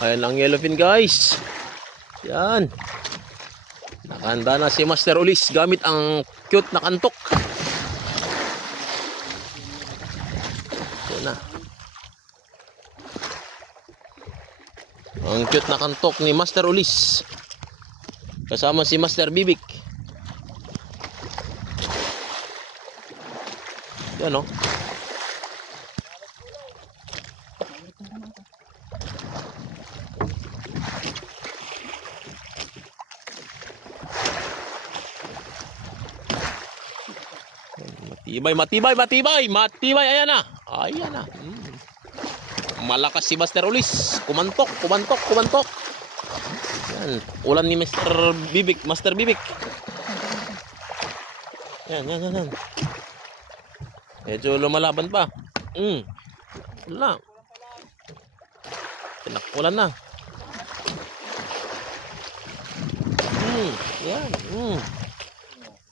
Ayan ang yellowfin guys. Yan. Nakahanda na si Master Ulis gamit ang cute na kantok. Yan na. Ang cute na kantok ni Master Ulis. Kasama si Master Bibik. Yan o. Matibay. Ayan na. Malakas si Master Ulis. Kumantok. Yan. Ulan ni Master Bibik. Yan. Medyo lumalaban pa. Wala. Pinakulan na. Yan.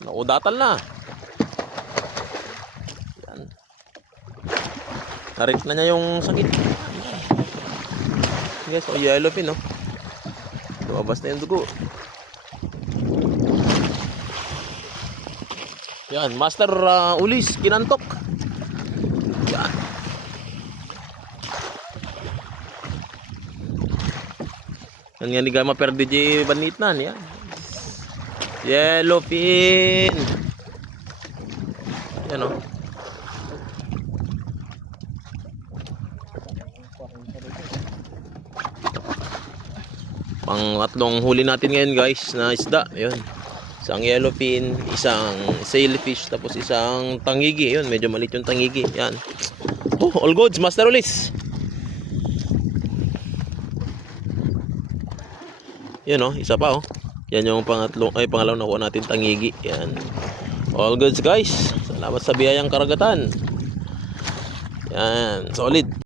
Naudatan na. Yan. Narik na niya yung sakit. Guys, yellowfin, no? Lumabas na yung dugo. Yan, Master Ulis, kinantok. Yan. Yan nga ni Gama Perdigi Banitnan, yan. Yellowfin. Yan o. Pang-tatlong huli natin ngayon guys na isda. Ayun. Isang yellowfin, isang sailfish, tapos isang tangigi. Ayun, medyo maliit yung tangigi. Yan. Oh, all goods, Master Ulis. Yan oh, isa pa oh. Yan yung pangalawang nakuha natin tangigi. Yan. All goods guys. Salamat sa biyayang karagatan. Yan, solid.